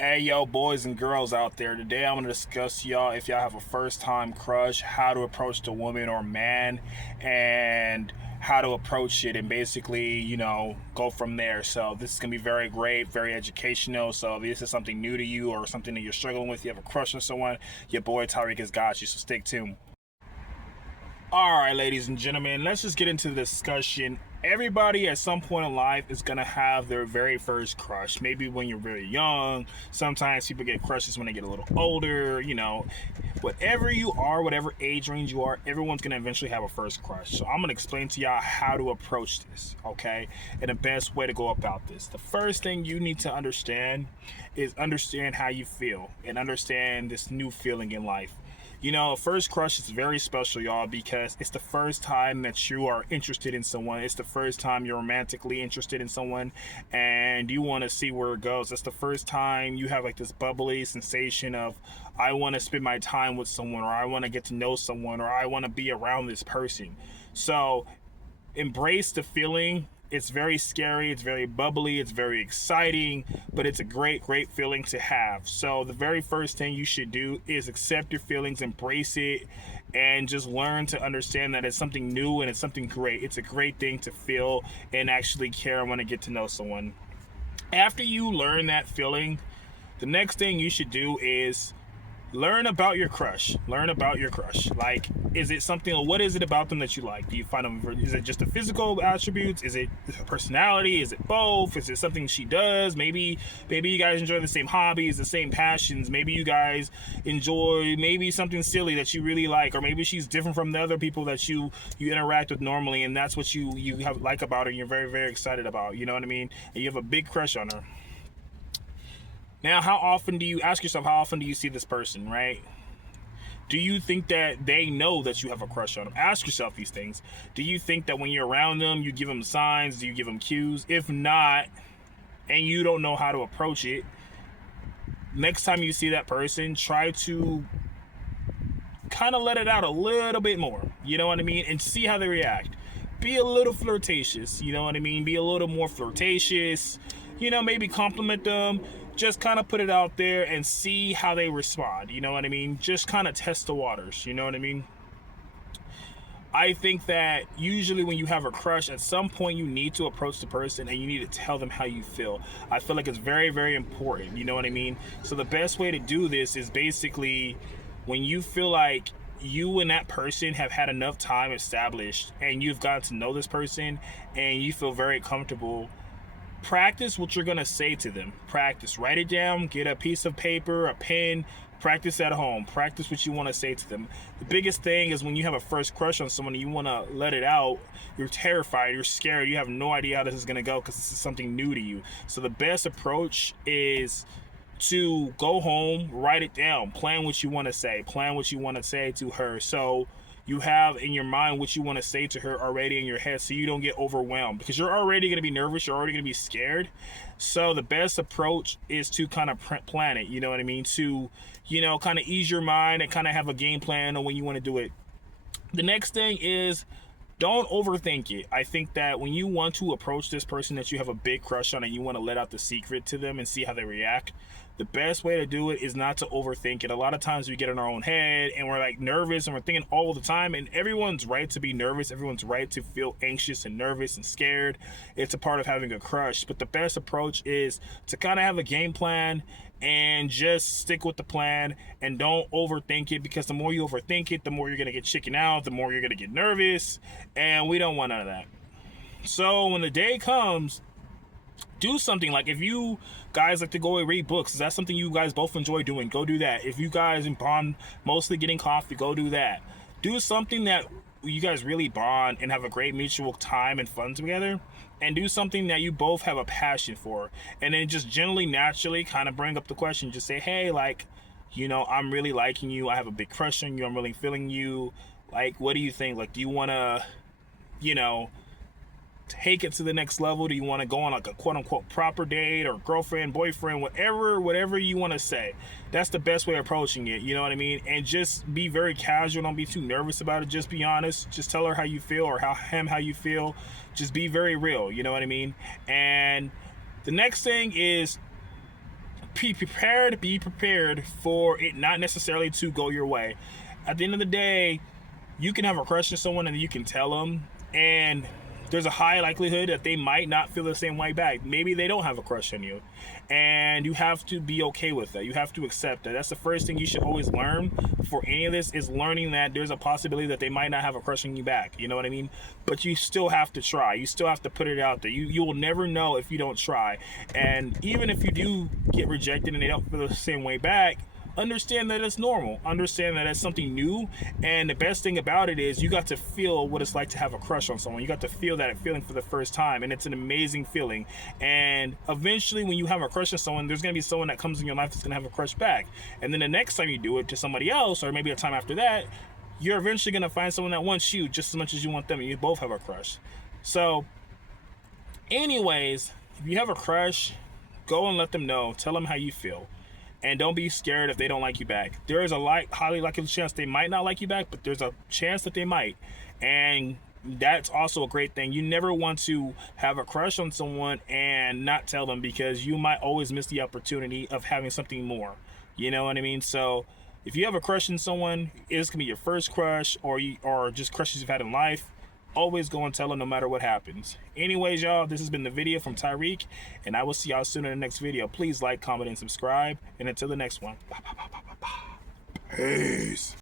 Hey yo, boys and girls out there. Today I'm gonna discuss y'all if y'all have a first time crush, how to approach the woman or man, and how to approach it, and basically, go from there. So this is gonna be very great, very educational. So if this is something new to you or something that you're struggling with, you have a crush on someone, your boy Tyreek has got you. So stick tuned. All right, ladies and gentlemen, let's just get into the discussion. Everybody at some point in life is going to have their very first crush. Maybe when you're very young. Sometimes people get crushes when they get a little older. Whatever you are, whatever age range you are, everyone's going to eventually have a first crush. So I'm going to explain to y'all how to approach this, okay? And the best way to go about this. The first thing you need to understand is understand how you feel and understand this new feeling in life. A first crush is very special, y'all, because it's the first time that you are interested in someone. It's the first time you're romantically interested in someone and you want to see where it goes. It's the first time you have like this bubbly sensation of, I want to spend my time with someone, or I want to get to know someone, or I want to be around this person. So embrace the feeling. It's very scary, it's very bubbly, it's very exciting, but it's a great feeling to have. So the very first thing you should do is accept your feelings, embrace it, and just learn to understand that it's something new and it's something great. It's a great thing to feel and actually care and want to get to know someone. After you learn that feeling, the next thing you should do is learn about your crush. Like, is it something, or what is it about them that you like? Do you find them, is it just the physical attributes? Is it her personality? Is it both? Is it something she does? Maybe you guys enjoy the same hobbies, the same passions. Maybe you guys enjoy maybe something silly that you really like, or maybe she's different from the other people that you interact with normally, and that's what you have like about her and you're very excited about. You know what I mean? And you have a big crush on her. Now, how often do you see this person, right? Do you think that they know that you have a crush on them? Ask yourself these things. Do you think that when you're around them, you give them signs? Do you give them cues? If not, and you don't know how to approach it, next time you see that person, try to kind of let it out a little bit more. You know what I mean? And see how they react. Be a little flirtatious. You know what I mean? Be a little more flirtatious. Maybe compliment them. Just kind of put it out there and see how they respond. You know what I mean? Just kind of test the waters. You know what I mean? I think that usually when you have a crush, at some point you need to approach the person and you need to tell them how you feel. I feel like it's very important. You know what I mean? So the best way to do this is basically when you feel like you and that person have had enough time established and you've gotten to know this person and you feel very comfortable, practice what you're going to say to them. Practice. Write it down. Get a piece of paper, a pen. Practice at home. Practice what you want to say to them. The biggest thing is when you have a first crush on someone and you want to let it out, you're terrified, you're scared, you have no idea how this is going to go because this is something new to you. So the best approach is to go home, write it down, plan what you want to say. Plan what you want to say to her. So you have in your mind what you want to say to her already in your head, so you don't get overwhelmed, because you're already going to be nervous, you're already going to be scared. So the best approach is to kind of plan it, you know what I mean, to kind of ease your mind and kind of have a game plan on when you want to do it. The next thing is, don't overthink it. I think that when you want to approach this person that you have a big crush on and you want to let out the secret to them and see how they react, the best way to do it is not to overthink it. A lot of times we get in our own head and we're like nervous and we're thinking all the time, and everyone's right to be nervous. Everyone's right to feel anxious and nervous and scared. It's a part of having a crush. But the best approach is to kind of have a game plan and just stick with the plan and don't overthink it, because the more you overthink it, the more you're going to get chicken out, the more you're going to get nervous, and we don't want none of that. So when the day comes, do something. Like, if you guys like to go and read books, is that something you guys both enjoy doing? Go do that. If you guys bond mostly getting coffee, go do that. Do something that you guys really bond and have a great mutual time and fun together, and do something that you both have a passion for. And then just generally, naturally kind of bring up the question. Just say, hey, like, I'm really liking you. I have a big crush on you. I'm really feeling you. Like, what do you think? Like, do you want to, take it to the next level? Do you want to go on like a quote-unquote proper date, or girlfriend, boyfriend, whatever you want to say? That's the best way of approaching it, you know what I mean? And just be very casual. Don't be too nervous about it. Just be honest. Just tell her how you feel, or how you feel. Just be very real, you know what I mean? And the next thing is be prepared for it not necessarily to go your way. At the end of the day, you can have a crush on someone and you can tell them, and there's a high likelihood that they might not feel the same way back. Maybe they don't have a crush on you, and you have to be okay with that. You have to accept that. That's the first thing you should always learn for any of this, is learning that there's a possibility that they might not have a crush on you back. You know what I mean? But you still have to try. You still have to put it out there. You will never know if you don't try. And even if you do get rejected and they don't feel the same way back, understand that it's normal. Understand that it's something new. And the best thing about it is you got to feel what it's like to have a crush on someone. You got to feel that feeling for the first time, and it's an amazing feeling. And eventually when you have a crush on someone, there's going to be someone that comes in your life that's going to have a crush back. And then the next time you do it to somebody else, or maybe a time after that, you're eventually going to find someone that wants you just as much as you want them, and you both have a crush. So anyways, if you have a crush, go and let them know. Tell them how you feel. And don't be scared if they don't like you back. There is a highly likely chance they might not like you back, but there's a chance that they might. And that's also a great thing. You never want to have a crush on someone and not tell them, because you might always miss the opportunity of having something more. You know what I mean? So if you have a crush on someone, it's going to be your first crush, or just crushes you've had in life, always go and tell them no matter what happens. Anyways, y'all, this has been the video from Tyreek, and I will see y'all soon in the next video. Please like, comment, and subscribe. And until the next one, peace.